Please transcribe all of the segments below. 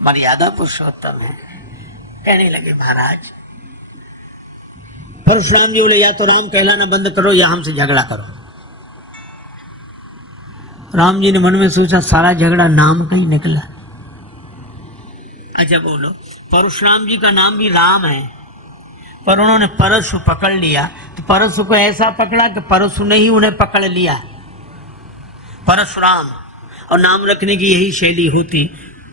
मर्यादा पुरुषोत्तम है। कहने लगे महाराज, परशुराम जी बोले या तो राम कहलाना बंद करो या हमसे झगड़ा करो। राम जी ने मन में सोचा सारा झगड़ा नाम का ही निकला। अच्छा बोलो, परशुराम जी का नाम भी राम है, पर उन्होंने परशु पकड़ लिया, तो परशु को ऐसा पकड़ा कि परशु ने ही उन्हें पकड़ लिया, परशुराम। और नाम रखने की यही शैली होती,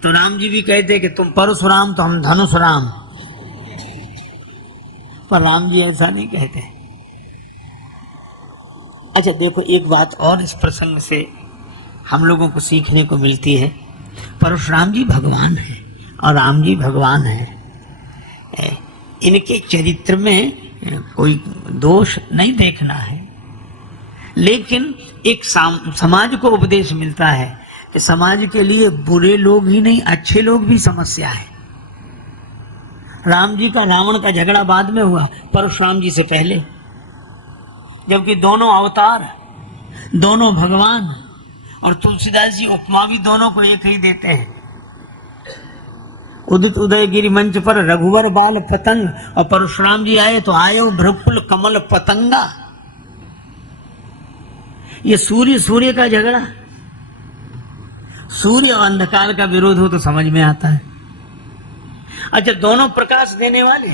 तो राम जी भी कहते कि तुम परशुराम तो हम धनुषराम, पर राम जी ऐसा नहीं कहते। अच्छा देखो, एक बात और इस प्रसंग से हम लोगों को सीखने को मिलती है। परशुराम जी भगवान है और राम जी भगवान है। इनके चरित्र में कोई दोष नहीं देखना है, लेकिन एक समाज को उपदेश मिलता है कि समाज के लिए बुरे लोग ही नहीं, अच्छे लोग भी समस्या है। राम जी का रावण का झगड़ा बाद में हुआ, परशुराम जी से पहले, जबकि दोनों अवतार, दोनों भगवान, और तुलसीदास जी उपमा भी दोनों को एक ही देते हैं। उदित उदयगिरी मंच पर रघुवर बाल पतंग, और परशुराम जी आए तो आयो भ्रुकुल कमल पतंगा। ये सूर्य का झगड़ा, सूर्य और अंधकार का विरोध हो तो समझ में आता है। अच्छा, दोनों प्रकाश देने वाले,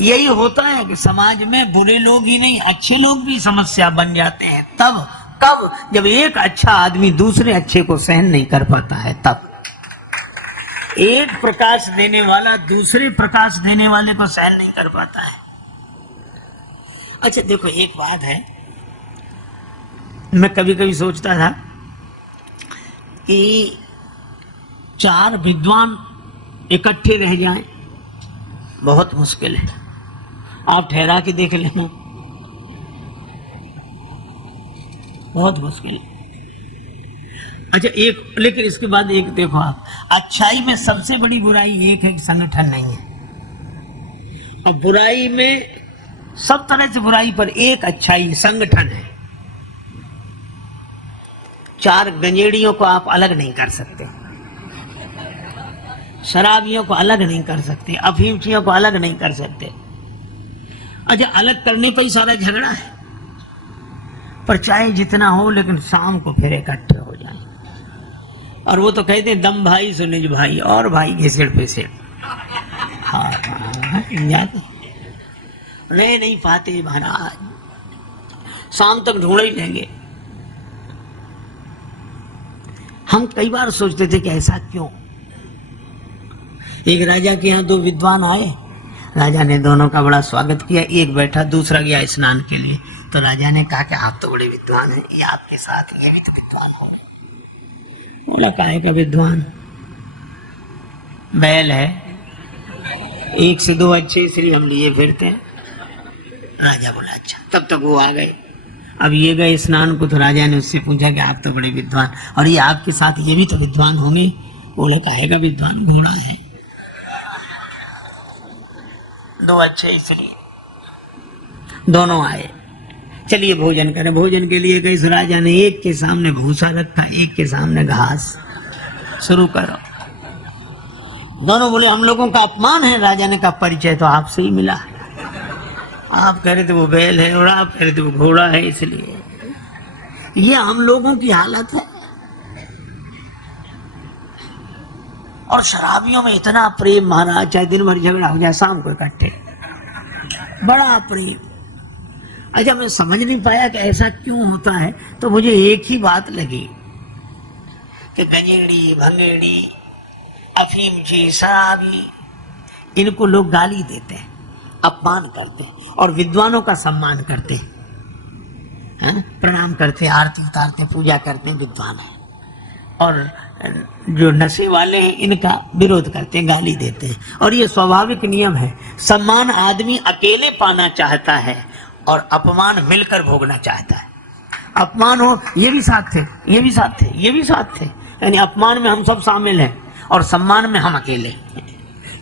यही होता है कि समाज में बुरे लोग ही नहीं, अच्छे लोग भी समस्या बन जाते हैं। तब कब? जब एक अच्छा आदमी दूसरे अच्छे को सहन नहीं कर पाता है, तब एक प्रकाश देने वाला दूसरे प्रकाश देने वाले को सहन नहीं कर पाता है। अच्छा देखो, एक बात है, मैं कभी कभी सोचता था कि 4 विद्वान इकट्ठे रह जाएं, बहुत मुश्किल है। आप ठहरा के देख लेना, बहुत मुश्किल है। अच्छा एक, लेकिन इसके बाद एक देखो आप, अच्छाई में सबसे बड़ी बुराई एक है कि संगठन नहीं है, और बुराई में सब तरह से बुराई पर एक अच्छाई, संगठन है। 4 गंजेड़ियों को आप अलग नहीं कर सकते, शराबियों को अलग नहीं कर सकते, अफीमचियों को अलग नहीं कर सकते। अच्छा, अलग करने पर ही सारा झगड़ा है, पर चाहे जितना हो, लेकिन शाम को फिर इकट्ठे हो जाए। और वो तो कहते हैं दम भाई सो निज भाई, और भाई के सिर पे सिर। हाँ, नहीं पाते महाराज, शाम तक ढूंढ ही लेंगे। हम कई बार सोचते थे कि ऐसा क्यों। एक राजा के यहाँ 2 विद्वान आए, राजा ने दोनों का बड़ा स्वागत किया। एक बैठा, दूसरा गया स्नान के लिए। तो राजा ने कहा कि आप तो बड़े विद्वान हैं, ये आपके साथ ये भी तो विद्वान हो। बोला काहे का विद्वान? बैल है, 1 से 2 अच्छे इसलिए हम लिए फिरते हैं। राजा बोला अच्छा। तब तक वो आ गए। अब ये गए स्नान को, तो राजा ने उससे पूछा कि आप तो बड़े विद्वान, और ये आपके साथ ये भी तो विद्वान होंगे? बोले काहे का विद्वान, घोड़ा है। 2 अच्छे इसलिए। दोनों आए, चलिए भोजन करें। भोजन के लिए गए, राजा ने एक के सामने भूसा रखा, एक के सामने घास। शुरू करो। दोनों बोले हम लोगों का अपमान है। राजा ने कहा परिचय तो आपसे ही मिला, आप कह रहे थे वो बैल है और आप कह रहे थे वो घोड़ा है, इसलिए ये हम लोगों की हालत है। और शराबियों में इतना प्रेम महाराज, चाहे दिन भर झगड़ा हो जाए, शाम को इकट्ठे, बड़ा प्रेम। अच्छा, मैं समझ नहीं पाया कि ऐसा क्यों होता है, तो मुझे एक ही बात लगी कि गंजेड़ी, भंगेड़ी, अफीमची, शराबी, इनको लोग गाली देते हैं, अपमान करते हैं, और विद्वानों का सम्मान करते हैं, प्रणाम करते हैं, आरती उतारते, पूजा करते हैं, विद्वान है। और जो नशे वाले हैं इनका विरोध करते हैं, गाली देते हैं। और ये स्वाभाविक नियम है। सम्मान आदमी अकेले पाना चाहता है और अपमान मिलकर भोगना चाहता है। अपमान हो, ये भी साथ थे, ये भी साथ थे, ये भी साथ थे, यानी अपमान में हम सब शामिल हैं और सम्मान में हम अकेले।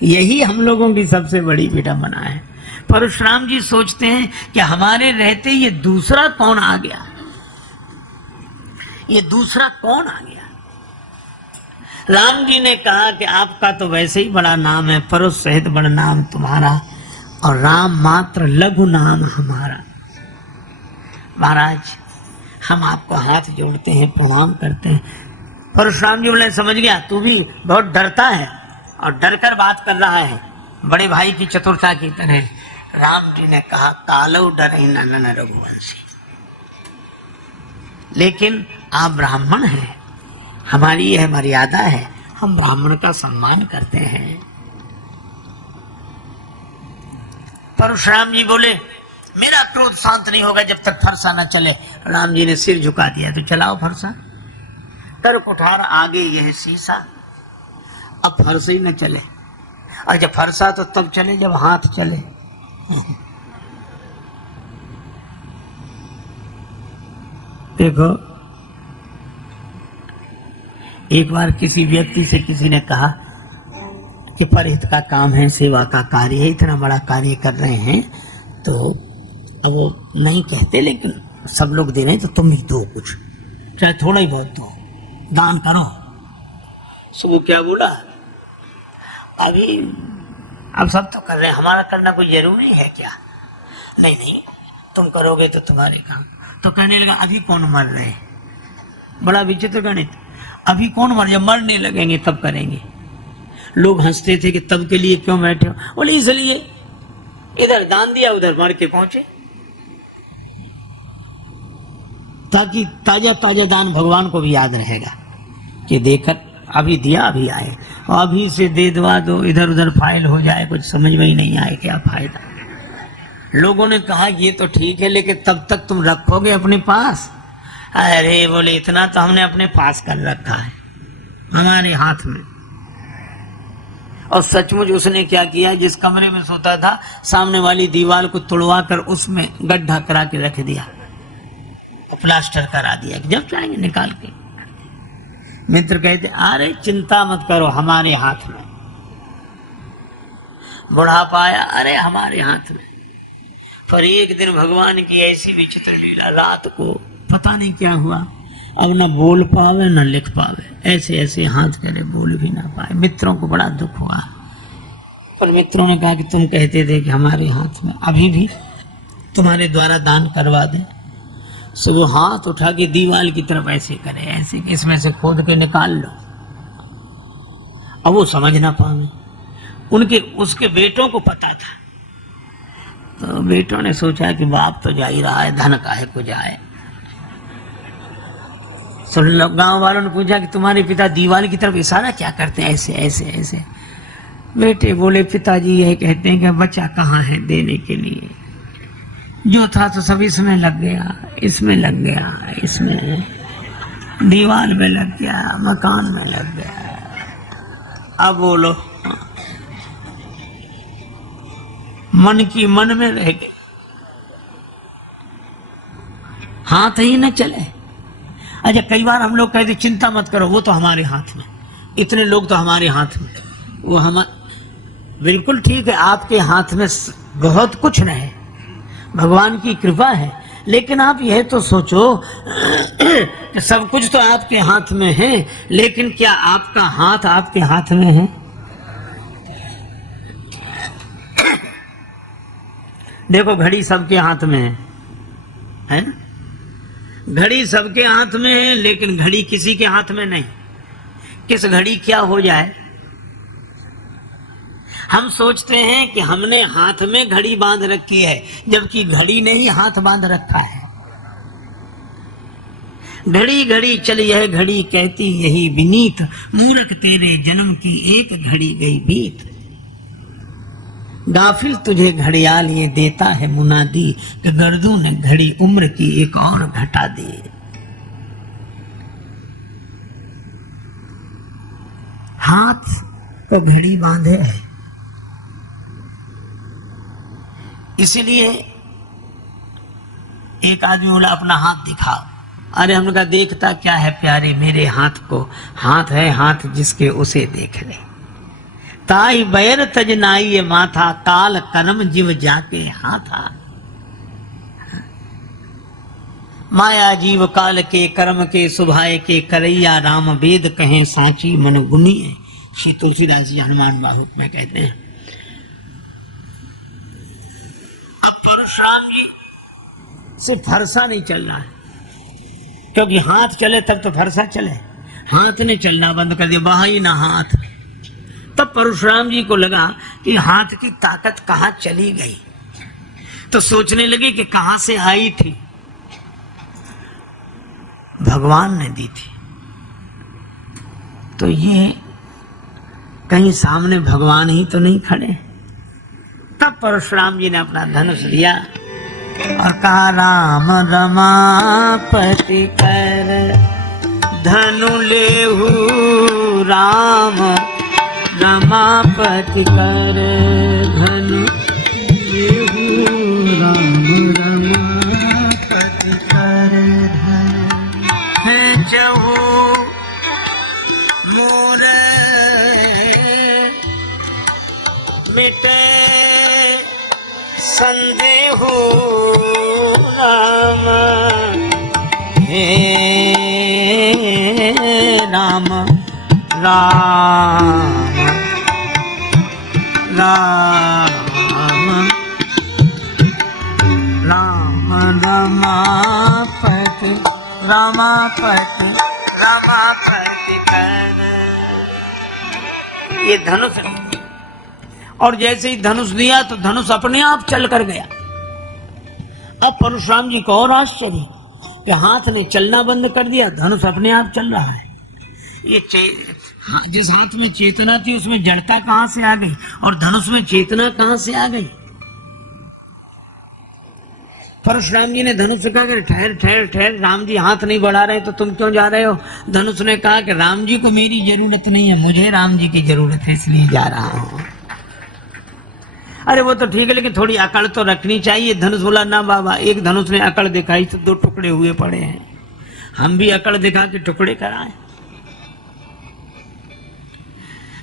यही हम लोगों की सबसे बड़ी विडंबना है। परशुराम जी सोचते हैं कि हमारे रहते ये दूसरा कौन आ गया, ये दूसरा कौन आ गया। राम जी ने कहा कि आपका तो वैसे ही बड़ा नाम है, परुष सहित बड़ा नाम तुम्हारा, और राम मात्र लघु नाम हमारा। महाराज हम आपको हाथ जोड़ते हैं, प्रणाम करते हैं। परशुराम जी बोले समझ गया, तू भी बहुत डरता है और डर कर बात कर रहा है, बड़े भाई की चतुरता की तरह। राम जी ने कहा कालो डरे नंदन रघुवंशी, लेकिन आप ब्राह्मण हैं, हमारी यह मर्यादा है, हम ब्राह्मण का सम्मान करते हैं। परशुराम जी बोले मेरा क्रोध शांत नहीं होगा जब तक फरसा न चले। राम जी ने सिर झुका दिया, तो चलाओ फरसा। कर कुठार आगे यह शीशा, अब फरसे ही न चले। और जब फरसा तो तब चले जब हाथ चले। देखो, एक बार किसी व्यक्ति से किसी ने कहा कि परहित का काम है, सेवा का कार्य है, इतना बड़ा कार्य कर रहे हैं, तो अब वो नहीं कहते लेकिन सब लोग दे रहे हैं, तो तुम भी दो कुछ, चाहे थोड़ा ही बहुत दो, दान करो। सो वो क्या बोला, अभी अब सब तो कर रहे हैं, हमारा करना कोई जरूरी है क्या? नहीं नहीं, तुम करोगे तो तुम्हारे काम। तो कहने लगा अभी कौन मर रहे हैं? बड़ा विचित्र गणित, अभी कौन मर, जब मरने लगेंगे तब करेंगे। लोग हंसते थे कि तब के लिए क्यों बैठे हो? बोले इसलिए इधर दान दिया उधर मर के पहुंचे, ताकि ताजा ताजा दान भगवान को भी याद रहेगा कि देखकर अभी दिया अभी आए, और अभी से दे दवा दो, इधर उधर फाइल हो जाए, कुछ समझ में ही नहीं आए क्या फायदा। लोगों ने कहा ये तो ठीक है, लेकिन तब तक तुम रखोगे अपने पास? अरे बोले इतना तो हमने अपने पास कर रखा है, हमारे हाथ में। और सचमुच उसने क्या किया, जिस कमरे में सोता था सामने वाली दीवार को तोड़वा कर उसमें गड्ढा करा के रख दिया और प्लास्टर करा दिया, जब चाहेंगे निकाल के। मित्र कहते अरे चिंता मत करो, हमारे हाथ में। बुढ़ापा आया, अरे हमारे हाथ में। पर एक दिन भगवान की ऐसी विचित्र लीला, रात को पता नहीं क्या हुआ, अब न बोल पावे न लिख पावे, ऐसे ऐसे हाथ करे, बोल भी ना पाए। मित्रों को बड़ा दुख हुआ, पर मित्रों ने कहा कि तुम कहते थे कि हमारे हाथ में, अभी भी तुम्हारे द्वारा दान करवा दे। सो वो हाथ उठा के दीवार की तरफ ऐसे करे, ऐसे कि इसमें से खोद के निकाल लो। अब वो समझ ना पावे, उनके उसके बेटों को पता था, तो बेटों ने सोचा कि बाप तो जा ही रहा है, धन काहे को जाए। सब लोग गांव वालों ने पूछा कि तुम्हारे पिता दीवार की तरफ इशारा क्या करते हैं, ऐसे ऐसे ऐसे। बेटे बोले पिताजी यह कहते हैं कि बच्चा कहाँ है देने के लिए, जो था तो सब इसमें लग गया, इसमें लग गया, इसमें दीवार में लग गया, मकान में लग गया। अब बोलो, मन की मन में रह गए, हाथ ही न चले। अच्छा, कई बार हम लोग कहते चिंता मत करो, वो तो हमारे हाथ में, इतने लोग तो हमारे हाथ में, वो हम बिल्कुल ठीक है, आपके हाथ में बहुत कुछ नहीं, भगवान की कृपा है, लेकिन आप यह तो सोचो कि सब कुछ तो आपके हाथ में है, लेकिन क्या आपका हाथ आपके हाथ में है? देखो घड़ी सबके हाथ में है ना? घड़ी सबके हाथ में है, लेकिन घड़ी किसी के हाथ में नहीं। किस घड़ी क्या हो जाए, हम सोचते हैं कि हमने हाथ में घड़ी बांध रखी है, जबकि घड़ी ने ही हाथ बांध रखा है। घड़ी घड़ी चली यह घड़ी कहती यही विनीत, मूर्ख तेरे जन्म की एक घड़ी गई बीत। गाफिल तुझे घड़ियाल ये देता है मुनादी, कि गर्दू ने घड़ी उम्र की एक और घटा दी। हाथ को घड़ी बांधे है, इसीलिए एक आदमी बोला अपना हाथ दिखाओ। अरे हमने कहा देखता क्या है प्यारे मेरे हाथ को, हाथ है हाथ जिसके उसे देख ले। ताई बैर तज नाई माथा, काल कर्म जीव जाके हाथा। माया जीव काल के कर्म के सुभाए के करैया राम वेद कहें साची मन गुनी है। श्री तुलसीदास जी हनुमान बाहुत में कहते हैं। अब परशुराम जी से फरसा नहीं चल रहा है, क्योंकि हाथ चले तब तो फरसा चले। हाथ ने चलना बंद कर दिया, बहा ही ना हाथ। तब परशुराम जी को लगा कि हाथ की ताकत कहाँ चली गई, तो सोचने लगे कि कहां से आई थी। भगवान ने दी थी, तो ये कहीं सामने भगवान ही तो नहीं खड़े। तब परशुराम जी ने अपना धनुष दिया और कहा राम रमापति कर धनु लेहु, राम रमापति कर धनु लेहु, राम रमापति कर धनु है जहु मोर मिटे संदेहु, राम हे राम राम राम राम रमापति रमापति रमापति कर। ये धनुष, और जैसे ही धनुष दिया तो धनुष अपने आप चल कर गया। अब परशुराम जी को और आश्चर्य कि हाथ ने चलना बंद कर दिया, धनुष अपने आप चल रहा है। ये जिस हाथ में चेतना थी उसमें जड़ता कहां से आ गई, और धनुष में चेतना कहां से आ गई। परशुराम जी ने धनुष कहा कि ठहर ठहर ठहर, राम जी हाथ नहीं बढ़ा रहे तो तुम क्यों जा रहे हो। धनुष ने कहा कि राम जी को मेरी जरूरत नहीं है, मुझे राम जी की जरूरत है, इसलिए जा रहा हूं। अरे वो तो ठीक है, लेकिन थोड़ी अकड़ तो रखनी चाहिए। धनुष बोला ना बाबा, एक धनुष ने अकड़ दिखाई तो 2 टुकड़े हुए पड़े हैं, हम भी अकड़ दिखा के टुकड़े कराएं।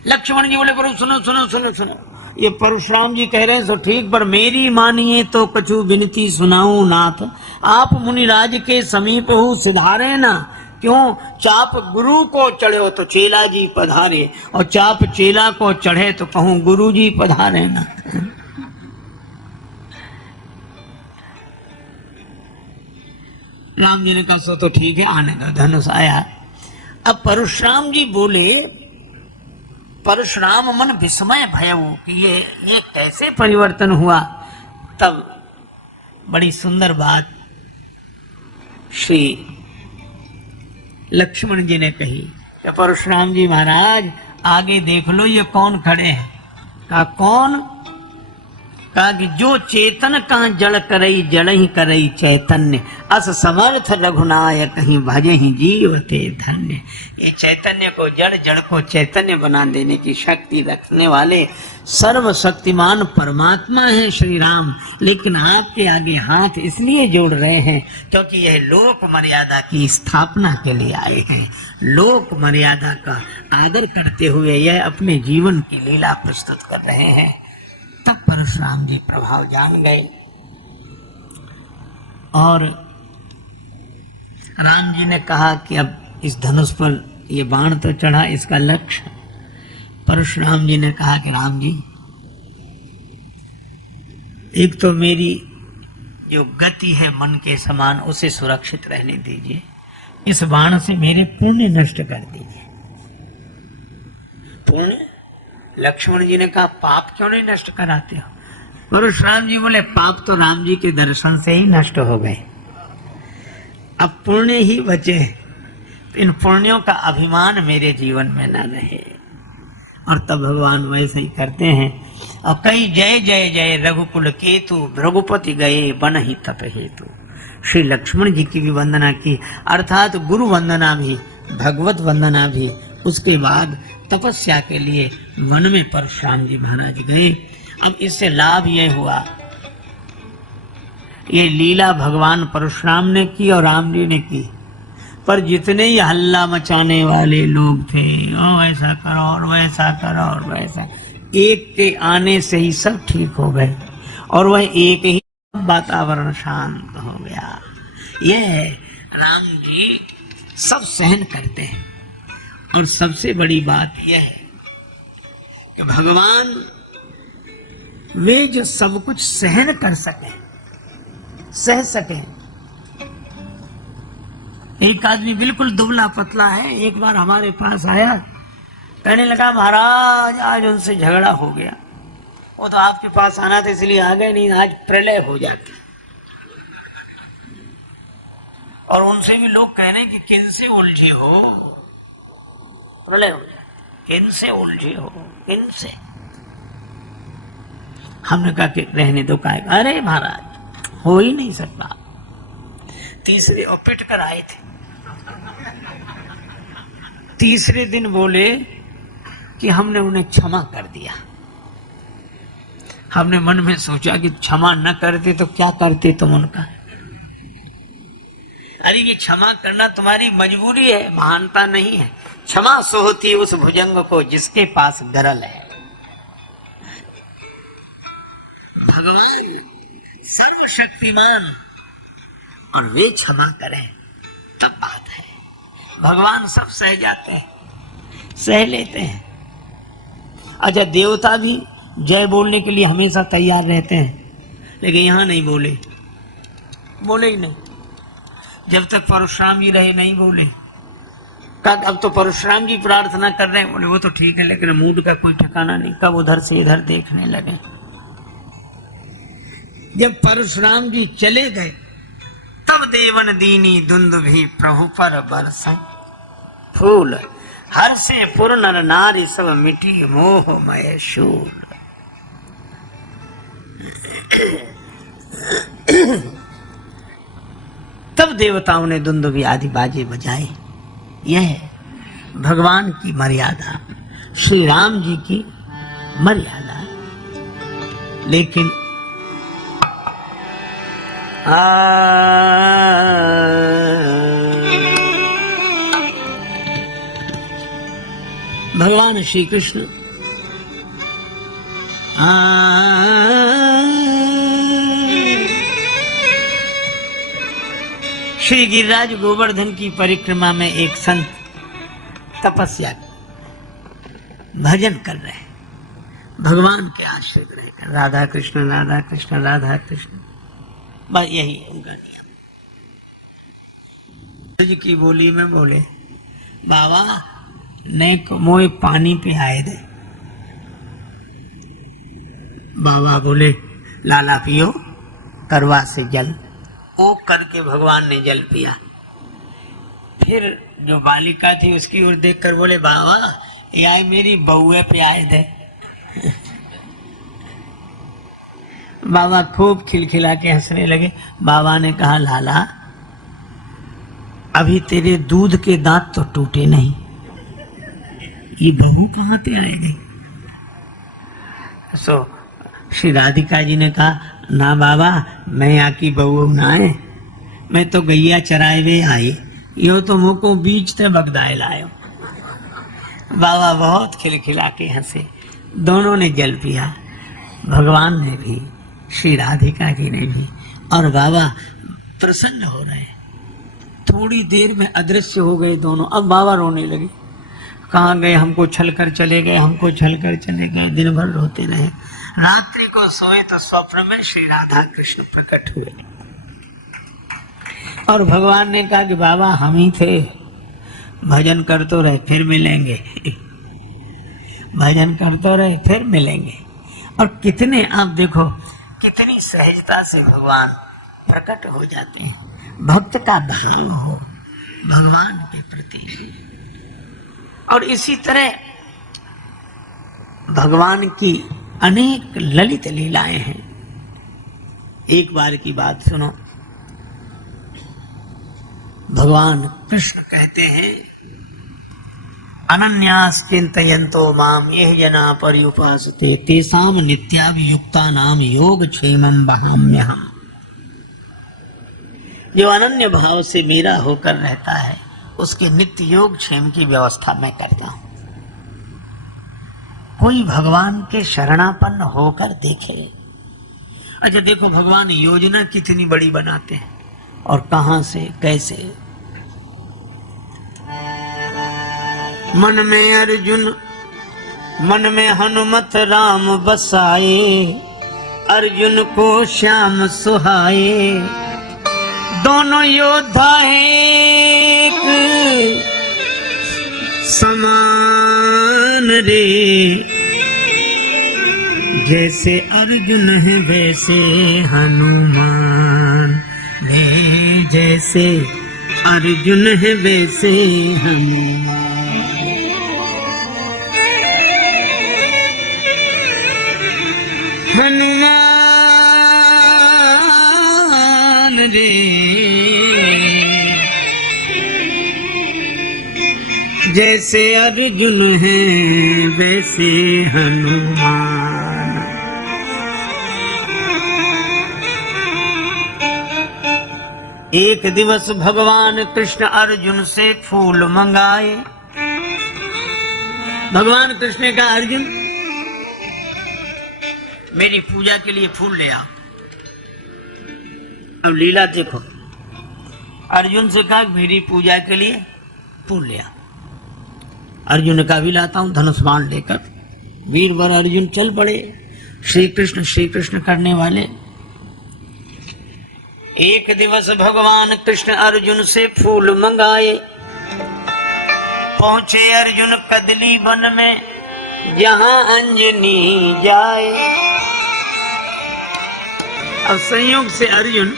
लक्ष्मण जी बोले पर सुनो सुनो सुनो सुनो, ये परशुराम जी कह रहे हैं सो ठीक, पर मेरी मानिए तो कछु विनती सुनाऊं नाथ, आप मुनिराज के समीप हो सिधारे ना, क्यों चाप गुरु को चढ़े तो चेला जी पधारे, और चाप चेला को चढ़े तो कहूं गुरु जी पधारे ना। राम जी ने कहा सो तो ठीक है, आने का धनुष आया। अब परशुराम जी बोले, परशुराम मन विस्मय भयउ कि ये कैसे परिवर्तन हुआ। तब बड़ी सुंदर बात श्री लक्ष्मण जी ने कही कि परशुराम जी महाराज आगे देख लो, ये कौन खड़े हैं। कहा कौन। कहा कि जो चेतन का जड़ करई जड़ ही करई चैतन्य, अस समर्थ रघुनायक ही भजे ही जीवते धन्य। ये चैतन्य को जड़, जड़ को चैतन्य बना देने की शक्ति रखने वाले सर्वशक्तिमान परमात्मा है श्री राम। लेकिन आपके आगे हाथ इसलिए जोड़ रहे हैं क्योंकि यह लोक मर्यादा की स्थापना के लिए आए हैं। लोक मर्यादा का आदर करते हुए यह अपने जीवन की लीला प्रस्तुत कर रहे हैं। तब परशुराम जी प्रभाव जान गए और राम जी ने कहा कि अब इस धनुष पर ये बाण तो चढ़ा, इसका लक्ष्य। परशुराम जी ने कहा कि राम जी, एक तो मेरी जो गति है मन के समान उसे सुरक्षित रहने दीजिए, इस बाण से मेरे पुण्य नष्ट कर दीजिए। पुण्य? लक्ष्मण जी ने कहा पाप क्यों नहीं नष्ट कराते हो। परशुराम जी बोले पाप तो राम जी के दर्शन से ही नष्ट हो गए, अब पुण्य ही बचे। इन पुण्यों का अभिमान मेरे जीवन में न रहे। और तब भगवान वैसे ही करते हैं। और कई जय जय जय रघुकुल केतु, रघुपति गए बन ही तप हेतु। श्री लक्ष्मण जी की भी वंदना की, अर्थात गुरु वंदना भी, भगवत वंदना भी। उसके बाद तपस्या के लिए वन में परशुराम जी महाराज गए। अब इससे लाभ यह हुआ, ये लीला भगवान परशुराम ने की और राम जी ने की, पर जितने ही हल्ला मचाने वाले लोग थे, ओ ऐसा करो और वैसा करो और वैसा, एक के आने से ही सब ठीक हो गए और वह एक ही वातावरण शांत हो गया। यह है राम जी सब सहन करते हैं। और सबसे बड़ी बात यह है कि भगवान वे जो सब कुछ सहन कर सके, सह सके। एक आदमी बिल्कुल दुबला पतला है, एक बार हमारे पास आया, कहने लगा महाराज आज उनसे झगड़ा हो गया, वो तो आपके पास आना था इसलिए आ गए, नहीं आज प्रलय हो जाती। और उनसे भी लोग कह रहे हैं कि किनसे उलझे हो, प्रलय हो जाती, किनसे उलझे हो, किनसे। हमने कहा कि रहने दो, कहा अरे महाराज हो ही नहीं सकता। तीसरे और पिट कर आए थे, तीसरे दिन बोले कि हमने उन्हें क्षमा कर दिया। हमने मन में सोचा कि क्षमा न करते तो क्या करते तुम उनका। अरे ये क्षमा करना तुम्हारी मजबूरी है, महानता नहीं है। क्षमा सो होती उस भुजंग को जिसके पास गरल है। भगवान सर्वशक्तिमान और वे क्षमा करें तब बात है। भगवान सब सह जाते हैं, सह लेते हैं। अच्छा देवता भी जय बोलने के लिए हमेशा तैयार रहते हैं, लेकिन यहां नहीं बोले, बोले ही नहीं। जब तक परशुराम जी रहे नहीं बोले। कब अब तो परशुराम जी प्रार्थना कर रहे हैं, बोले वो तो ठीक है, लेकिन मूड का कोई ठिकाना नहीं, कब उधर से इधर देखने लगे। जब परशुराम जी चले गए तब देवन दीनी धुंध भी प्रभु पर बरसे फूल, हर से पुर नर नारी सब मिटी मोह मय शूल। तब देवताओं ने दुंदुभी आदि बाजे बजाए। यह है भगवान की मर्यादा, श्री राम जी की मर्यादा। लेकिन भगवान श्री कृष्ण श्री गिरिराज गोवर्धन की परिक्रमा में एक संत तपस्या भजन कर रहे हैं, भगवान के आश्रित रहकर राधा कृष्ण राधा कृष्ण राधा कृष्ण, बस यही है उनका नियम। जी की बोली में बोले बाबा ने मोए पानी पे आए दे। बाबा बोले लाला पियो करवा से जल। ओ करके भगवान ने जल पिया। फिर जो बालिका थी उसकी ओर देखकर बोले बाबा ये मेरी बहुए पे आए दे। बाबा खूब खिलखिला के हंसने लगे। बाबा ने कहा लाला अभी तेरे दूध के दांत तो टूटे नहीं, ये बहू कहाँ पे आएगी। सो श्री राधिका जी ने कहा ना बाबा मैं यहाँ की बहू ना है, मैं तो गैया चराए हुए आई, यो तो मुझको बीच से बगदाए लायो। बाबा बहुत खिलखिला के हंसे। दोनों ने जल पिया, भगवान ने भी श्री राधिका जी ने भी, और बाबा प्रसन्न हो रहे। थोड़ी देर में अदृश्य हो गए दोनों। अब बाबा रोने लगे, कहाँ गए, हमको छल कर चले गए, हमको छल कर चले गए। दिन भर रोते रहे। रात्रि को सोए तो स्वप्न में श्री राधा कृष्ण प्रकट हुए और भगवान ने कहा कि बाबा हम ही थे, भजन कर तो रहे फिर मिलेंगे, भजन कर तो रहे फिर मिलेंगे। और कितने आप देखो कितनी सहजता से भगवान प्रकट हो जाते हैं। भक्त का भाव हो भगवान के प्रति। और इसी तरह भगवान की अनेक ललित लीलाएं हैं। एक बार की बात सुनो, भगवान कृष्ण कहते हैं अनन्यास चिंतयन्तो माम ये जना पर्युपासते तेषाम नित्याभियुक्तानाम योगक्षेमं वहाम्यहम्। जो अनन्य भाव से मेरा होकर रहता है उसके नित्य योग क्षेम की व्यवस्था मैं करता हूं। कोई भगवान के शरणापन्न होकर देखे। अच्छा देखो भगवान योजना कितनी बड़ी बनाते हैं। और कहां से कैसे। मन में अर्जुन मन में हनुमत राम बसाए, अर्जुन को श्याम सुहाए। दोनों योद्धा एक समान रे, जैसे अर्जुन है वैसे हनुमान रे, जैसे अर्जुन है वैसे हनुमान। हनुमान रे, जैसे अर्जुन है वैसे हनुमान। एक दिवस भगवान कृष्ण अर्जुन से फूल मंगाए। भगवान कृष्ण का अर्जुन मेरी पूजा के लिए फूल ले आओ। अब लीला देखो, अर्जुन से कहा मेरी पूजा के लिए फूल ले आओ। अर्जुन ने कहा भी लाता हूं धनुष बाण लेकर। वीरवर अर्जुन चल पड़े श्री कृष्ण करने वाले। एक दिवस भगवान कृष्ण अर्जुन से फूल मंगाए। पहुंचे अर्जुन कदली वन में जहां अंजनी जाए। अब संयोग से अर्जुन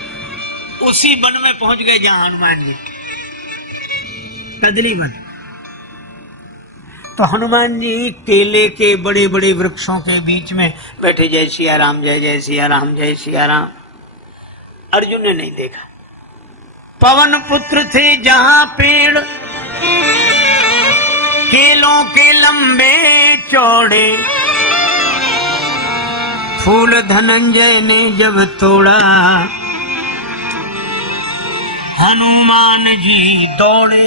उसी वन में पहुंच गए जहां हनुमान जी, कदली वन। तो हनुमान जी केले के बड़े बड़े वृक्षों के बीच में बैठे, जय सिया राम, जय जय सिया राम, जय सिया राम। अर्जुन ने नहीं देखा। पवन पुत्र थे जहां पेड़ केलों के लंबे चौड़े, फूल धनंजय ने जब तोड़ा हनुमान जी दौड़े।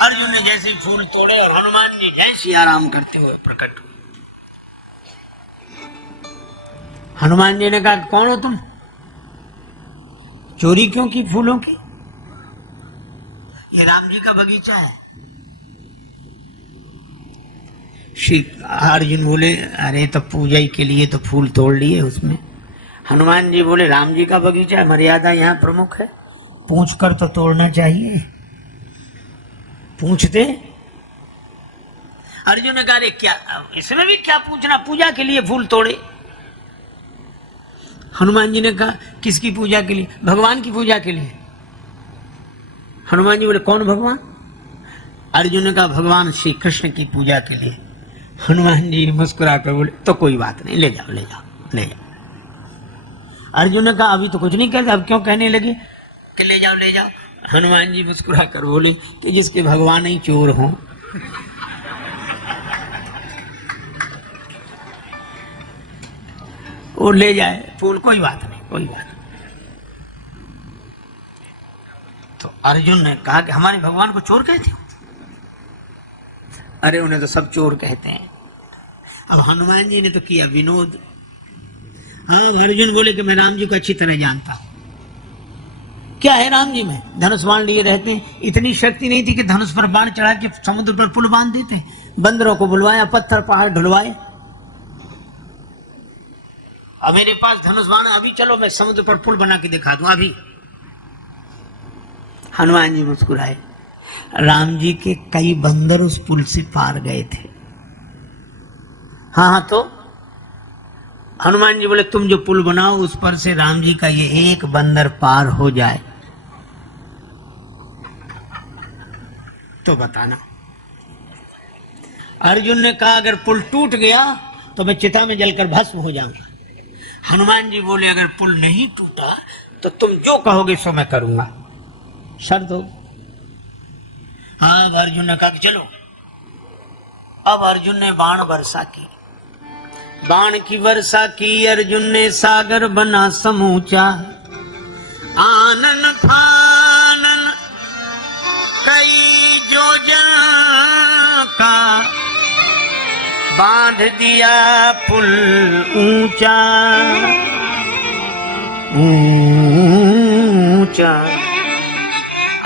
अर्जुन ने जैसे फूल तोड़े और हनुमान जी जय सिया राम करते हुए प्रकट हुए। हनुमान जी ने कहा कौन हो तुम, चोरी क्यों की फूलों की? ये राम जी का बगीचा है। श्री अर्जुन बोले अरे तो पूजा के लिए तो फूल तोड़ लिए उसमें। हनुमान जी बोले राम जी का बगीचा है, मर्यादा यहाँ प्रमुख है, पूछ कर तो तोड़ना चाहिए। पूछते। अर्जुन ने कहा क्या इसमें भी क्या पूछना, पूजा के लिए फूल तोड़े। हनुमान जी ने कहा किसकी पूजा के लिए? भगवान की पूजा के लिए। हनुमान जी बोले कौन भगवान? अर्जुन ने कहा भगवान श्री कृष्ण की पूजा के लिए। हनुमान जी मुस्कुरा कर बोले तो कोई बात नहीं, ले जाओ ले जाओ ले जाओ। अर्जुन ने कहा अभी तो कुछ नहीं कहते, अब क्यों कहने लगे कि ले जाओ ले जाओ? हनुमान जी मुस्कुरा कर बोले कि जिसके भगवान ही चोर हों। वो ले जाए फूल, कोई बात नहीं कोई बात नहीं। तो अर्जुन ने कहा कि हमारे भगवान को चोर कहते हो? अरे उन्हें तो सब चोर कहते हैं। अब हनुमान जी ने तो किया विनोद। हाँ अर्जुन बोले कि मैं राम जी को अच्छी तरह जानता हूं। क्या है राम जी में? धनुष बाण लिए रहते हैं। इतनी शक्ति नहीं थी कि धनुष पर बाण चढ़ा के समुद्र पर पुल बांध देते। बंदरों को बुलवाया, पत्थर पहाड़ ढुलवाए। अब मेरे पास धनुष बाण, अभी चलो मैं समुद्र पर पुल बना के दिखा दूं अभी। हनुमान जी मुस्कुराए। राम जी के कई बंदर उस पुल से पार गए थे। हाँ तो हनुमान जी बोले तुम जो पुल बनाओ उस पर से राम जी का ये एक बंदर पार हो जाए तो बताना। अर्जुन ने कहा अगर पुल टूट गया तो मैं चिता में जलकर भस्म हो जाऊंगा। हनुमान जी बोले अगर पुल नहीं टूटा तो तुम जो कहोगे सो मैं करूंगा, शर्त हो। हाँ अर्जुन ने कहा कि चलो। अब अर्जुन ने बाण वर्षा की। बाण की वर्षा की अर्जुन ने, सागर बना समूचा। आनन फानन कई योजन का, बांध दिया पुल ऊंचा। ऊंचा,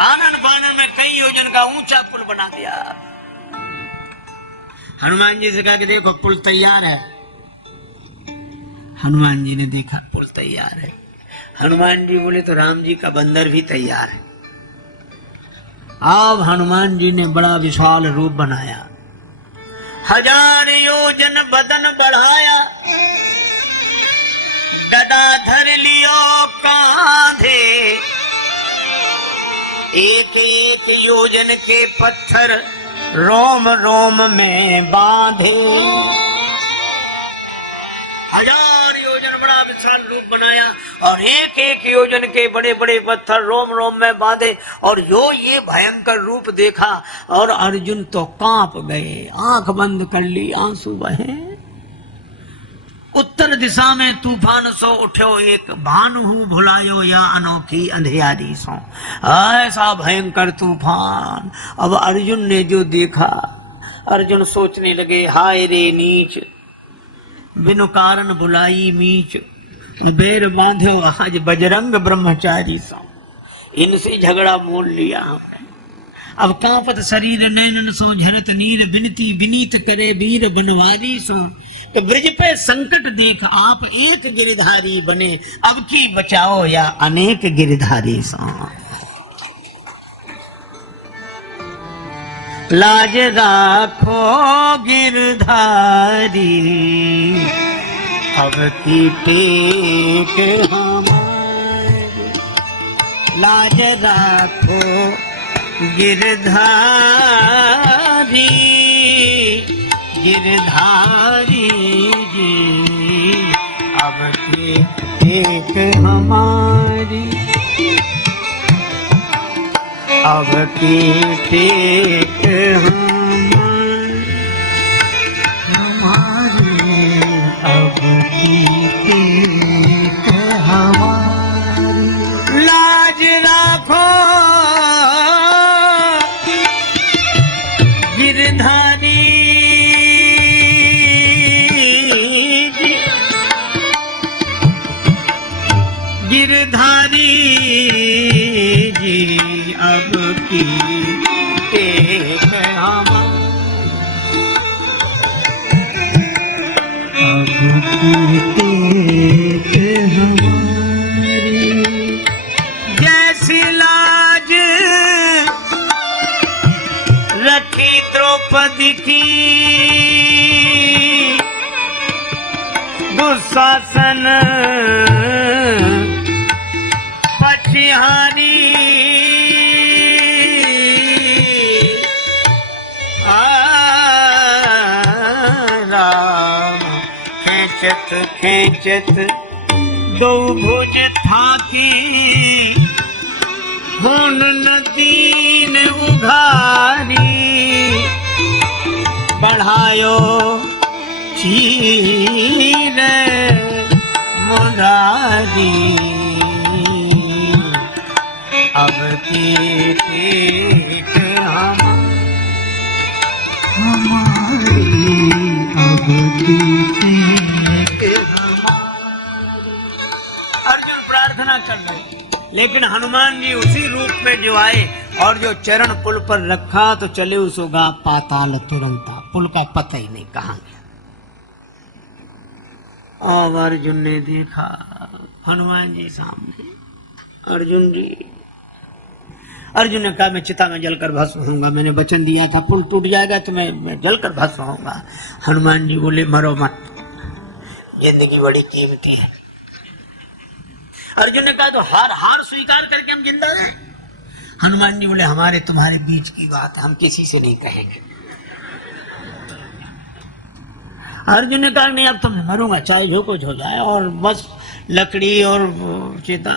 आनन बानन में कई योजन का ऊंचा पुल बना दिया। हनुमान जी से कहा कि देखो पुल तैयार है। हनुमान जी ने देखा पुल तैयार है। हनुमान जी बोले तो राम जी का बंदर भी तैयार है। अब हनुमान जी ने बड़ा विशाल रूप बनाया, 1000 योजन बदन बढ़ाया, गदा धर लियो कांधे, एक एक योजन के पत्थर रोम रोम में बांधे। 1000 योजन बड़ा विशाल रूप बनाया और एक एक योजन के बड़े बड़े पत्थर रोम रोम में बांधे। और ये भयंकर रूप देखा और अर्जुन तो कांप गए, आंख बंद कर ली, आंसू बहे। उत्तर दिशा में तूफान सो उठो, एक भानु भुलायो या अनोखी अंधियारी सो। ऐसा भयंकर तूफान। अब अर्जुन ने जो देखा, अर्जुन सोचने लगे, हाय रे नीच, बिनु कारण बुलाई मीच, बेर बांध्यो आज बजरंग ब्रह्मचारी सो। इनसे झगड़ा मोल लिया हमने। अब कांपत शरीर नैनन सो झरत नीर, बिनती विनीत करे वीर बनवारी सो। तो ब्रज पे संकट देख आप एक गिरधारी बने, अब की बचाओ या अनेक गिरधारी सो। लाज राखो गिरधारी, अब की टेक हमारी। लाज राखो गिरधारी, गिरधारी जी, अब की टेक हमारी, अब की टेक हमारी, अब की टेक हमारी। लाज राखो गिरधारी, गिरधारी जी, अब की टेक हमारी, अब की टेक हमारी। जैसी लाज रखी द्रौपदी की, दुशासन पछिहारी। राम खेचत खेचत दो भुज थाकी, खून नदी ने उघारी। बढ़ायो चीर मुरारी, अब की टेक हमारी, अब की टेक हमारी। अर्जुन प्रार्थना कर रहे, लेकिन हनुमान जी उसी रूप में जो आए और जो चरण पुल पर रखा तो चले उसोगा पाताल तुरंता। पुल का पता ही नहीं कहाँ गया। और अर्जुन ने देखा हनुमान जी सामने। अर्जुन ने कहा मैं चिता में जलकर भस्म होऊंगा, मैंने वचन दिया था पुल टूट जाएगा तो मैं जलकर भस्म होऊंगा। हनुमान जी बोले मरो मत, जिंदगी बड़ी कीमती है। अर्जुन ने कहा तो हार स्वीकार करके हम जिंदा रहे। हनुमान जी बोले हमारे तुम्हारे बीच की बात है, हम किसी से नहीं कहेंगे। अर्जुन ने कहा नहीं अब तो मैं मरूंगा, चाहे जो कुछ हो जाए। और बस लकड़ी और चिता।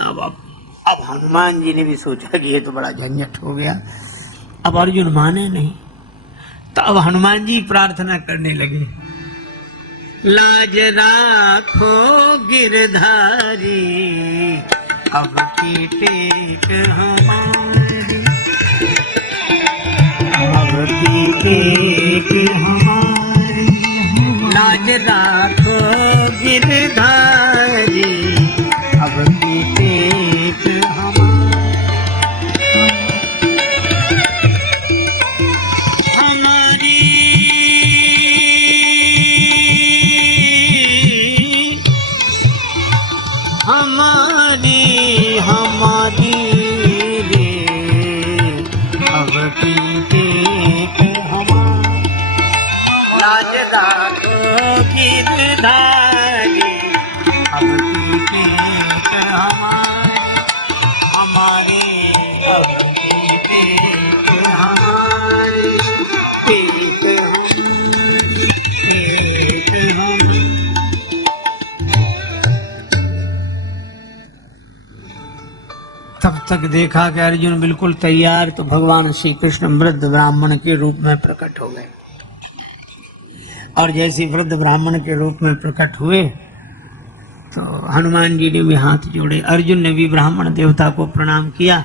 अब हनुमान जी ने भी सोचा कि ये तो बड़ा झंझट हो गया। अब अर्जुन माने नहीं, तो अब हनुमान जी प्रार्थना करने लगे, लाज राखो गिरधारी, अब की टेक हमारी, अब की टेक हमारी। लाज राखो गिरधारी, अब की गिरधारी अब की पेट हमारे अब की पेट हमारे पेट हम। तब तक देखा कि अर्जुन बिल्कुल तैयार, तो भगवान श्री कृष्ण वृद्ध ब्राह्मण के रूप में प्रकट हो गए। और जैसे वृद्ध ब्राह्मण के रूप में प्रकट हुए तो हनुमान जी ने भी हाथ जोड़े, अर्जुन ने भी ब्राह्मण देवता को प्रणाम किया।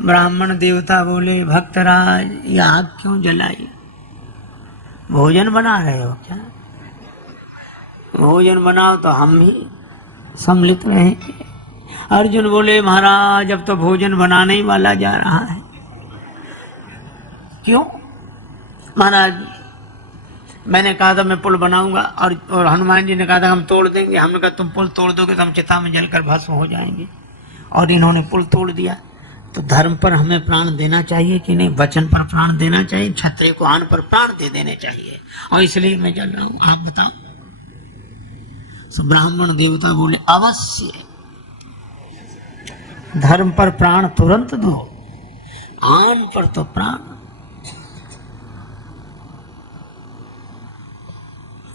ब्राह्मण देवता बोले, भक्तराज ये आग क्यों जलाई? भोजन बना रहे हो क्या? भोजन बनाओ तो हम भी सम्मिलित रहेंगे। अर्जुन बोले, महाराज अब तो भोजन बनाने ही वाला जा रहा है। क्यों? महाराज मैंने कहा था मैं पुल बनाऊंगा, और हनुमान जी ने कहा था हम तोड़ देंगे। हमने कहा तुम पुल तोड़ दोगे तो हम चिता में जलकर भस्म हो जाएंगे, और इन्होंने पुल तोड़ दिया। तो धर्म पर हमें प्राण देना चाहिए कि नहीं? वचन पर प्राण देना चाहिए, क्षत्रिय को आन पर प्राण दे देने चाहिए, और इसलिए मैं चल रहा हूं। आप बताओ। ब्राह्मण देवता बोले, अवश्य धर्म पर प्राण तुरंत दो, आन पर तो प्राण।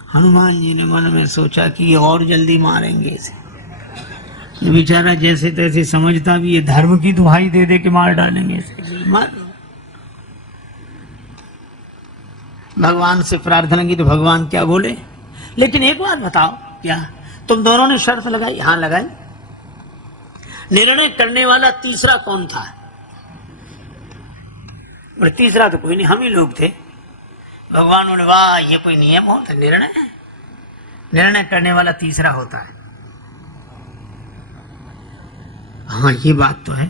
हनुमान जी ने मन में सोचा कि ये और जल्दी मारेंगे इसे। ये बेचारा जैसे तैसे समझता भी ये धर्म की दुहाई दे दे के मार डालेंगे इसे। मार। भगवान से प्रार्थना की तो भगवान क्या बोले, लेकिन एक बात बताओ, क्या तुम दोनों ने शर्त लगाई? हाँ लगाई। निर्णय करने वाला तीसरा कौन था? बोले तीसरा तो कोई नहीं, हम ही लोग थे। भगवान बोले, वाह ये कोई नियम हो? तो निर्णय है, निर्णय करने वाला तीसरा होता है। हाँ ये बात तो है।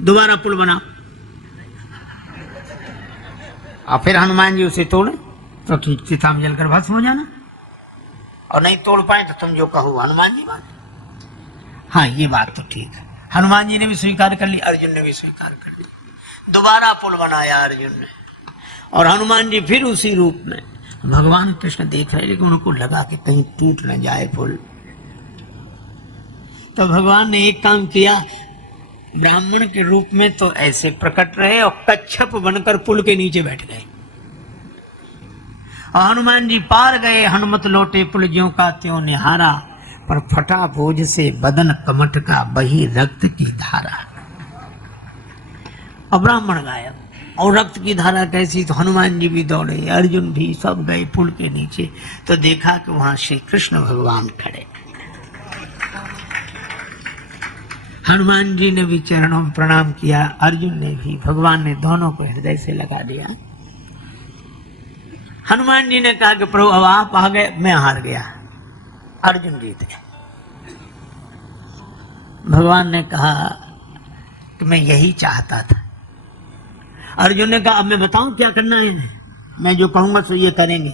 दोबारा पुल बनाओ। और फिर हनुमान जी उसे तोड़े तो ठीक, चिता में जलकर भस्म हो जाना। और नहीं तोड़ पाए तो तुम जो कहो हनुमान जी बात। हाँ ये बात तो ठीक है। हनुमान जी ने भी स्वीकार कर ली, अर्जुन ने भी स्वीकार कर ली। दोबारा पुल बनाया अर्जुन ने, और हनुमान जी फिर उसी रूप में। भगवान कृष्ण देख रहे, लेकिन उनको लगा कि कहीं टूट न जाए पुल। तो भगवान ने एक काम किया, ब्राह्मण के रूप में तो ऐसे प्रकट रहे और कच्छप बनकर पुल के नीचे बैठ गए। और हनुमान जी पार गए, हनुमत लौटे पुल ज्यों का त्यों निहारा, पर फटा बोझ से बदन कमट का बही रक्त की धारा। और ब्राह्मण गायब, और रक्त की धारा कैसी? तो हनुमान जी भी दौड़े, अर्जुन भी, सब गए पुल के नीचे। तो देखा कि वहां श्री कृष्ण भगवान खड़े। हनुमान जी ने भी चरणों में प्रणाम किया, अर्जुन ने भी। भगवान ने दोनों को हृदय से लगा दिया। हनुमान जी ने कहा कि प्रभु अब आप आ गए, मैं हार गया, अर्जुन जीते। भगवान ने कहा कि मैं यही चाहता था। अर्जुन ने कहा अब मैं बताऊं क्या करना है? मैं जो कहूंगा तो ये करेंगे।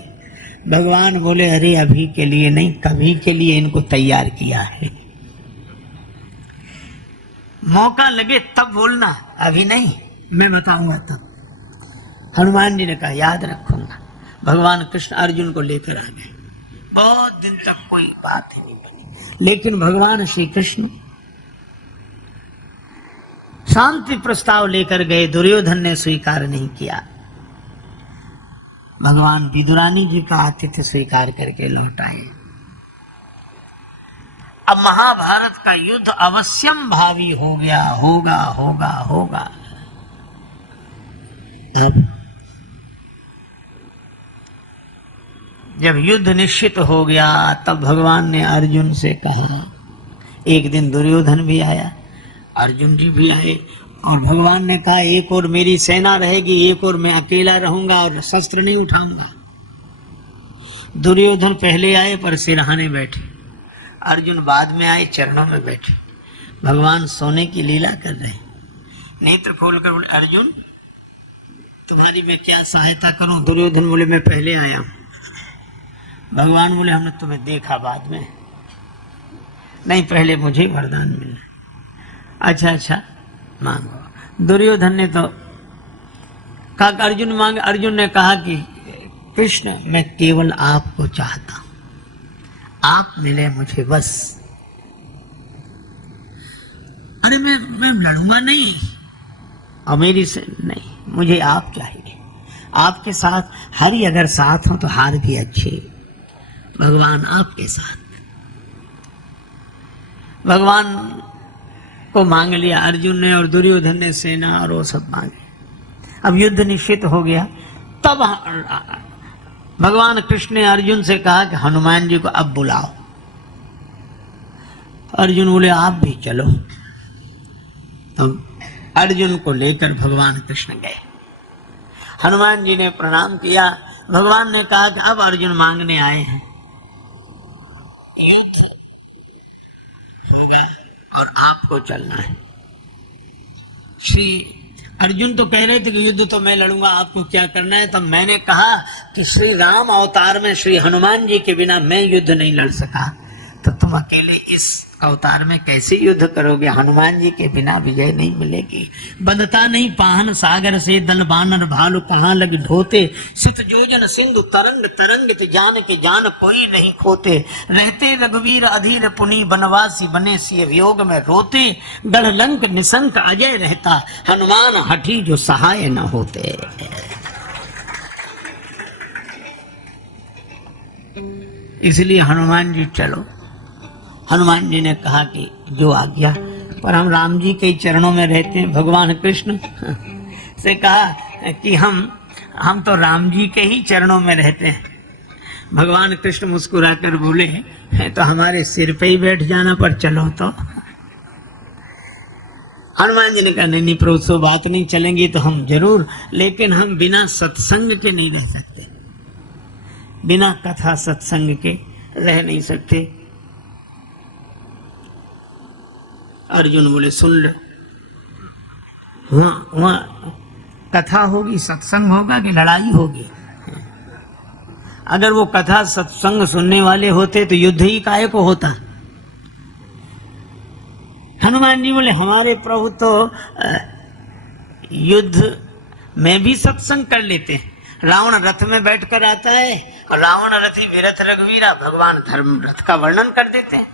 भगवान बोले, अरे अभी के लिए नहीं, कभी के लिए इनको तैयार किया है। मौका लगे तब बोलना, अभी नहीं, मैं बताऊंगा तब। हनुमान जी ने कहा याद रखूंगा। भगवान कृष्ण अर्जुन को लेकर आ गए। बहुत दिन तक कोई बात ही नहीं बनी, लेकिन भगवान श्री कृष्ण शांति प्रस्ताव लेकर गए। दुर्योधन ने स्वीकार नहीं किया। भगवान विदुरानी जी का आतिथ्य स्वीकार करके लौट आए। अब महाभारत का युद्ध अवश्यम भावी हो गया, होगा होगा होगा। अब जब युद्ध निश्चित हो गया, तब भगवान ने अर्जुन से कहा। एक दिन दुर्योधन भी आया, अर्जुन जी भी आए, और भगवान ने कहा एक और मेरी सेना रहेगी, एक और मैं अकेला रहूंगा और शस्त्र नहीं उठाऊंगा। दुर्योधन पहले आए पर सिरहाने बैठे, अर्जुन बाद में आए, चरणों में बैठे। भगवान सोने की लीला कर रहे, नेत्र खोलकर बोले, अर्जुन तुम्हारी मैं क्या सहायता करूं? दुर्योधन बोले, मैं पहले आया हूं। भगवान बोले, हमने तुम्हें देखा बाद में, नहीं पहले मुझे वरदान मिला। अच्छा अच्छा मांगो। दुर्योधन ने तो कहा अर्जुन मांगे। अर्जुन ने कहा कि कृष्ण मैं केवल आपको चाहता हूं, आप मिले मुझे बस। अरे मैं लड़ूंगा नहीं और मेरी से नहीं, मुझे आप चाहिए। आपके साथ हरि अगर साथ हो तो हार भी अच्छे। भगवान आपके साथ। भगवान को मांग लिया अर्जुन ने और दुर्योधन ने सेना और वो सब मांगे। अब युद्ध निश्चित हो गया। तब भगवान कृष्ण ने अर्जुन से कहा कि हनुमान जी को अब बुलाओ। अर्जुन बोले आप भी चलो। तो अर्जुन को लेकर भगवान कृष्ण गए। हनुमान जी ने प्रणाम किया। भगवान ने कहा कि अब अर्जुन मांगने आए हैं, युद्ध होगा और आपको चलना है। श्री अर्जुन तो कह रहे थे कि युद्ध तो मैं लड़ूंगा, आपको क्या करना है। तब मैंने कहा कि श्री राम अवतार में श्री हनुमान जी के बिना मैं युद्ध नहीं लड़ सका, तो तुम अकेले इस अवतार में कैसे युद्ध करोगे। हनुमान जी के बिना विजय नहीं मिलेगी। बंधता नहीं पाहन सागर से, दल बानर भालू कहाँ लग ढोते। सुत जोजन सिंधु तरंग तरंगित जान के जान कोई नहीं खोते। रहते रघुवीर अधीर पुनि बनवासी बने सिय वियोग में रोते। गढ़ लंक निशंक अजय रहता, हनुमान हठी जो सहाय न होते। इसलिए हनुमान जी चलो। हनुमान जी ने कहा कि जो आज्ञा, पर हम राम जी के चरणों में रहते हैं। भगवान कृष्ण से कहा कि हम तो राम जी के ही चरणों में रहते हैं। भगवान कृष्ण मुस्कुराकर बोले तो हमारे सिर पे ही बैठ जाना, पर चलो तो। हनुमान जी ने कहा नहीं प्रभु सो बात नहीं, चलेंगी तो हम जरूर, लेकिन हम बिना सत्संग के नहीं रह सकते, बिना कथा सत्संग के रह नहीं सकते। अर्जुन बोले सुन ले, वहाँ कथा होगी, सत्संग होगा कि लड़ाई होगी। अगर वो कथा सत्संग सुनने वाले होते तो युद्ध ही काहे को होता। हनुमान जी बोले हमारे प्रभु तो युद्ध में भी सत्संग कर लेते हैं। रावण रथ में बैठकर आता है और रावण रथी विरथ रघुवीरा, भगवान धर्म रथ का वर्णन कर देते हैं।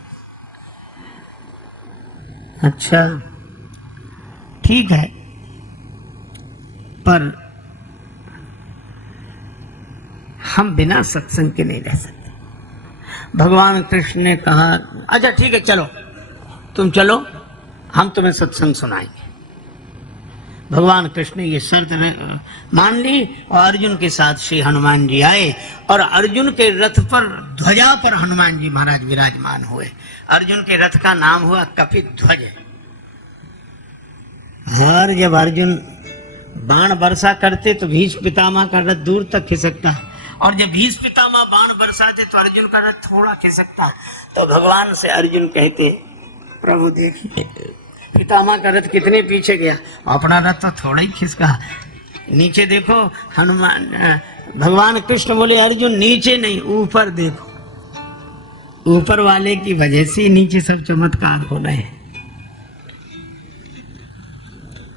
अच्छा ठीक है, पर हम बिना सत्संग के नहीं रह सकते। भगवान कृष्ण ने कहा अच्छा ठीक है चलो, तुम चलो, हम तुम्हें सत्संग सुनाएंगे। भगवान कृष्ण ने ये शर्त मान ली और अर्जुन के साथ श्री हनुमान जी आए और अर्जुन के रथ पर, ध्वजा पर हनुमान जी महाराज विराजमान हुए। अर्जुन के रथ का नाम हुआ कपित ध्वज। और जब अर्जुन बाण वर्षा करते तो भीष्म पितामह का रथ दूर तक खिसकता, और जब भीष्म पितामह बाण बरसाते तो अर्जुन का रथ थोड़ा खिसकता। तो भगवान से अर्जुन कहते प्रभु देखिए पितामह का रथ कितने पीछे गया, अपना रथ तो थोड़ा ही खिसका। नीचे देखो हनुमान, भगवान कृष्ण बोले अर्जुन नीचे नहीं ऊपर देखो, ऊपर वाले की वजह से नीचे सब चमत्कार हो रहे हैं।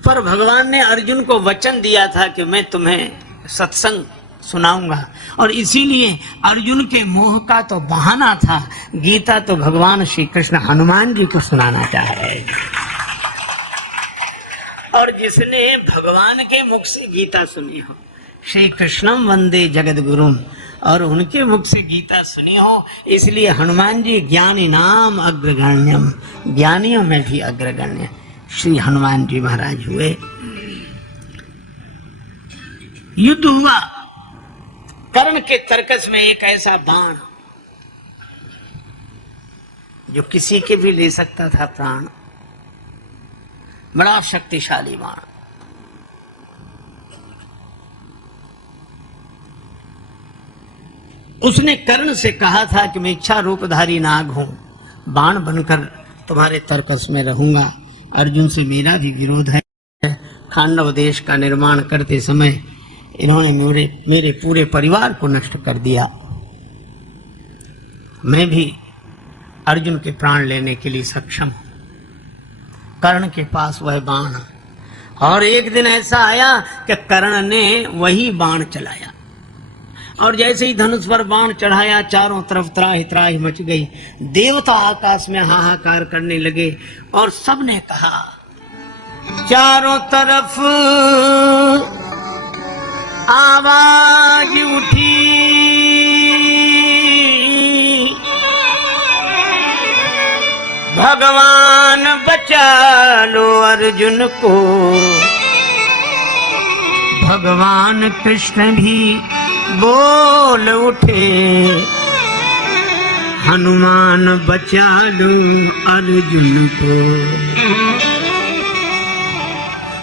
पर भगवान ने अर्जुन को वचन दिया था कि मैं तुम्हें सत्संग सुनाऊंगा, और इसीलिए अर्जुन के मोह का तो बहाना था। गीता तो भगवान श्री कृष्ण हनुमान जी को सुनाना चाहे, और जिसने भगवान के मुख से गीता सुनी हो, श्री कृष्णम वंदे जगत गुरुम, और उनके मुख से गीता सुनी हो, इसलिए हनुमान जी ज्ञानी नाम अग्रगण्यम, ज्ञानियों में भी अग्रगण्य श्री हनुमान जी महाराज हुए। युद्ध हुआ, कर्ण के तर्कस में एक ऐसा बाण जो किसी के भी ले सकता था प्राण, बड़ा शक्तिशाली बाण। उसने कर्ण से कहा था कि मैं इच्छा रूपधारी नाग हूं, बाण बनकर तुम्हारे तर्कस में रहूंगा। अर्जुन से मेरा भी विरोध है। खांडव देश का निर्माण करते समय इन्होंने मेरे पूरे परिवार को नष्ट कर दिया। मैं भी अर्जुन के प्राण लेने के लिए सक्षम हूं। कर्ण के पास वह बाण, और एक दिन ऐसा आया कि कर्ण ने वही बाण चलाया और जैसे ही धनुष पर बाण चढ़ाया, चारों तरफ त्राहि त्राहि मच गई। देवता आकाश में हाहाकार करने लगे और सबने कहा, चारों तरफ आवाज उठी, भगवान बचा लो अर्जुन को। भगवान कृष्ण भी बोल उठे, हनुमान बचा लो अर्जुन को।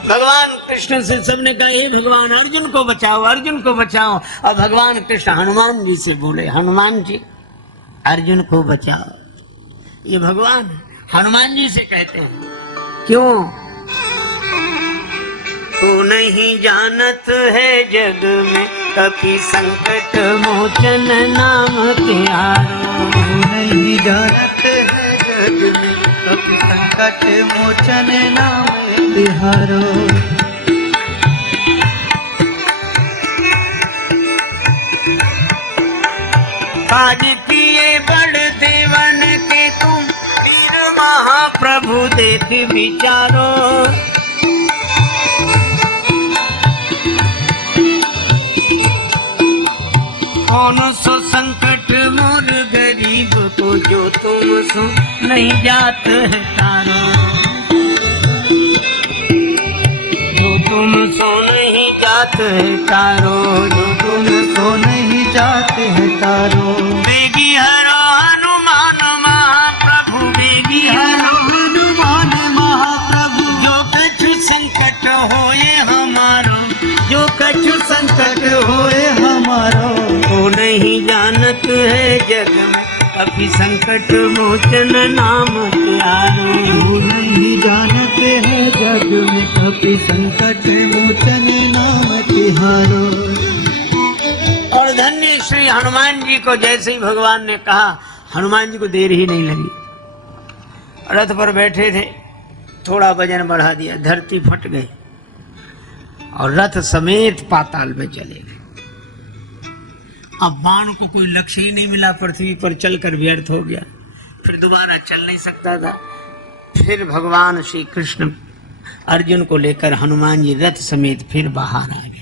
भगवान कृष्ण से सबने कहा, हे भगवान अर्जुन को बचाओ, अर्जुन को बचाओ। और भगवान कृष्ण हनुमान जी से बोले, हनुमान जी अर्जुन को बचाओ। ये भगवान हनुमान जी से कहते हैं, क्यों? तू नहीं जानत है जग में कपि संकट मोचन नाम तिहारो। नहीं जानत है जग में कपि संकट मोचन नाम तिहारो। काज किए बड़ देवन के तुम वीर महाप्रभु देख विचारो। कौन सो संकट मोर गरीब को जो तुम सो नहीं जात है तारो। जो तुम सो नहीं जात है तारो, जो तुम सो नहीं जाते हैं तारो। बेगी हरो हनुमान महाप्रभु, बेगी हरो हनुमान महाप्रभु। जो कछु संकट होए हमारो, जो कछु संकट होए हमारो। वो नहीं जानत है जग में कभी संकट मोचन नाम तिहारो। वो नहीं जानते हैं जग में कभी संकट मोचन नाम तिहारो। और धन्य श्री हनुमान जी को जैसे ही भगवान ने कहा, हनुमान जी को देर ही नहीं लगी। रथ पर बैठे थे, थोड़ा वजन बढ़ा दिया, धरती फट गई और रथ समेत पाताल में चले गए। अब बाण को कोई लक्ष्य ही नहीं मिला, पृथ्वी पर चलकर व्यर्थ हो गया, फिर दोबारा चल नहीं सकता था। फिर भगवान श्री कृष्ण अर्जुन को लेकर हनुमान जी रथ समेत फिर बाहर आ गए।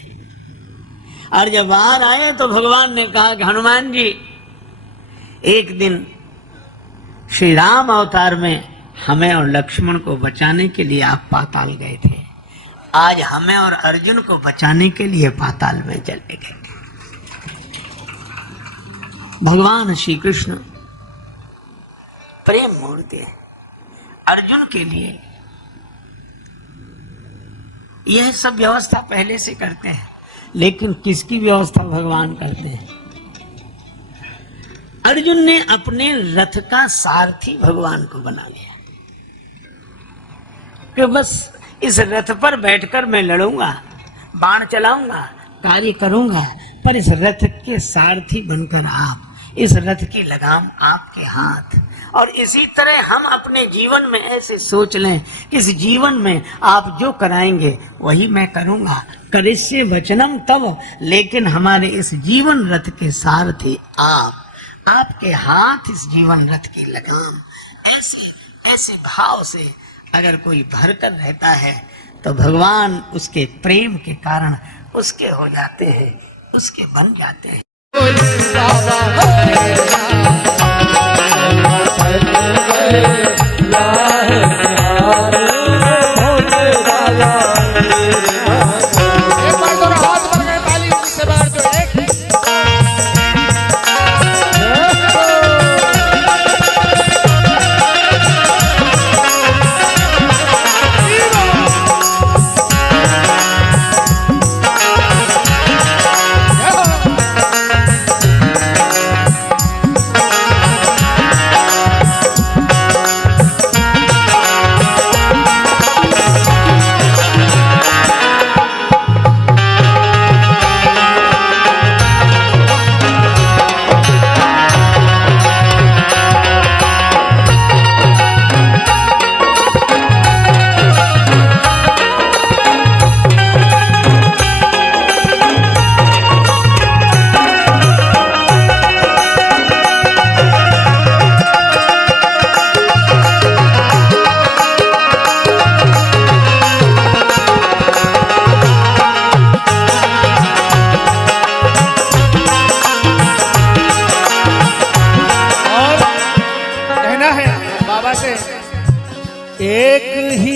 और जब बाहर आए तो भगवान ने कहा कि हनुमान जी, एक दिन श्री राम अवतार में हमें और लक्ष्मण को बचाने के लिए आप पाताल गए थे, आज हमें और अर्जुन को बचाने के लिए पाताल में चले गए। भगवान श्री कृष्ण प्रेम मूर्ति है। अर्जुन के लिए यह सब व्यवस्था पहले से करते हैं, लेकिन किसकी व्यवस्था भगवान करते हैं? अर्जुन ने अपने रथ का सारथी भगवान को बना लिया कि बस इस रथ पर बैठकर मैं लड़ूंगा, बाण चलाऊंगा, कार्य करूंगा, पर इस रथ के सारथी बनकर आप, इस रथ की लगाम आपके हाथ। और इसी तरह हम अपने जीवन में ऐसे सोच लें, इस जीवन में आप जो कराएंगे वही मैं करूंगा, करिष्ये वचनम तव। लेकिन हमारे इस जीवन रथ के सारथी आप, आपके हाथ इस जीवन रथ की लगाम। ऐसे ऐसे भाव से अगर कोई भरकर रहता है तो भगवान उसके प्रेम के कारण उसके हो जाते हैं, उसके बन जाते हैं।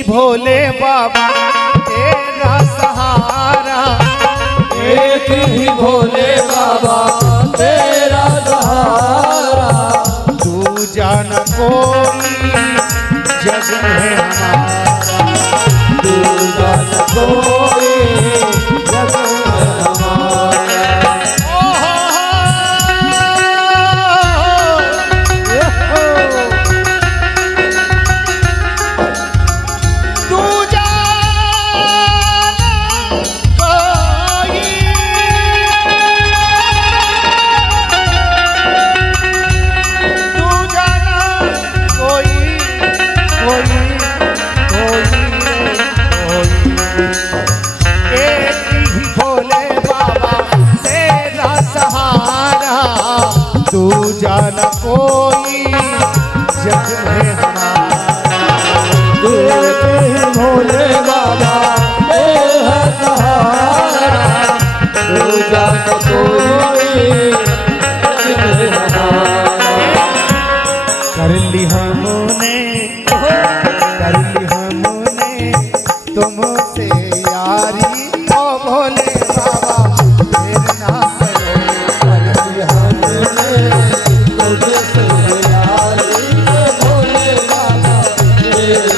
भोले बाबा तेरा सहारा, एक ही भोले बाबा तेरा सहारा, तू जान कोई जग में हमारा, तू जान कोई जग में हमारा। तू जान कोई, तू जाना कोई कोई कोई कोई, एक ही भोले बाबा तेरा सहारा, तू जाना कोई जग में हमारा, तू एक ही भोले बाबा तेरा सहारा, तू जान कोई जग में हमारा। कर ली हमने तुमसे यारी, ओ भोले बाबा तेरे नाम करली हमने तुझसे यारी, ओ भोले बाबा तेरे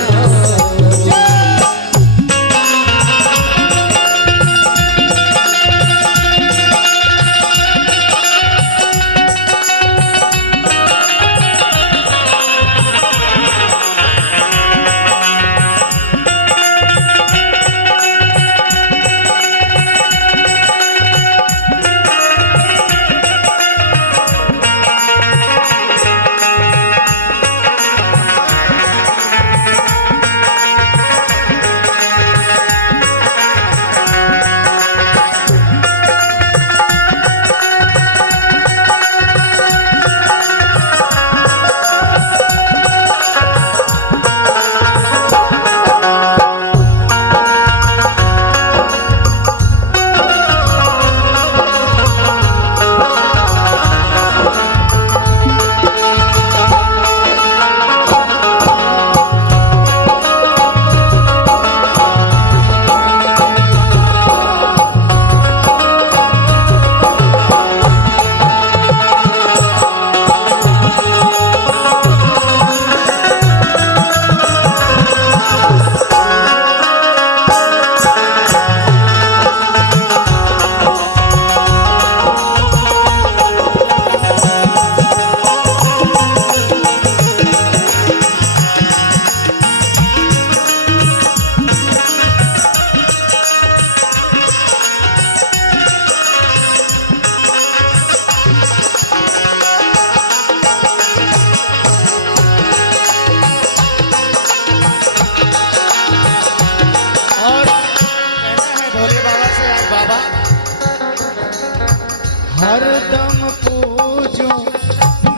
हरदम पूजो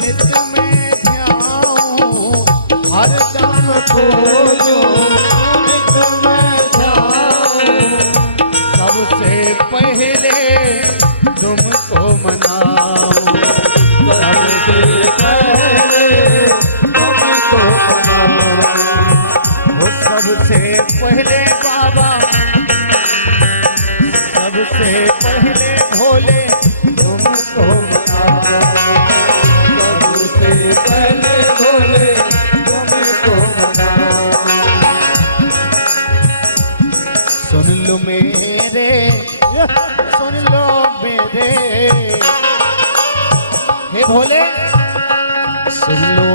नित में ध्याऊं, हरदम पूजो नित में ध्याऊं, सबसे पहले तुमको मनाऊं, सबसे पहले तुमको मनाऊं, वो सबसे पहले बाबा, सबसे पहले भोले तुमको मनाऊं, सबसे पहले भोले तुमको मनाऊं। सुन लो मेरे, सुन लो मेरे, हे भोले सुन लो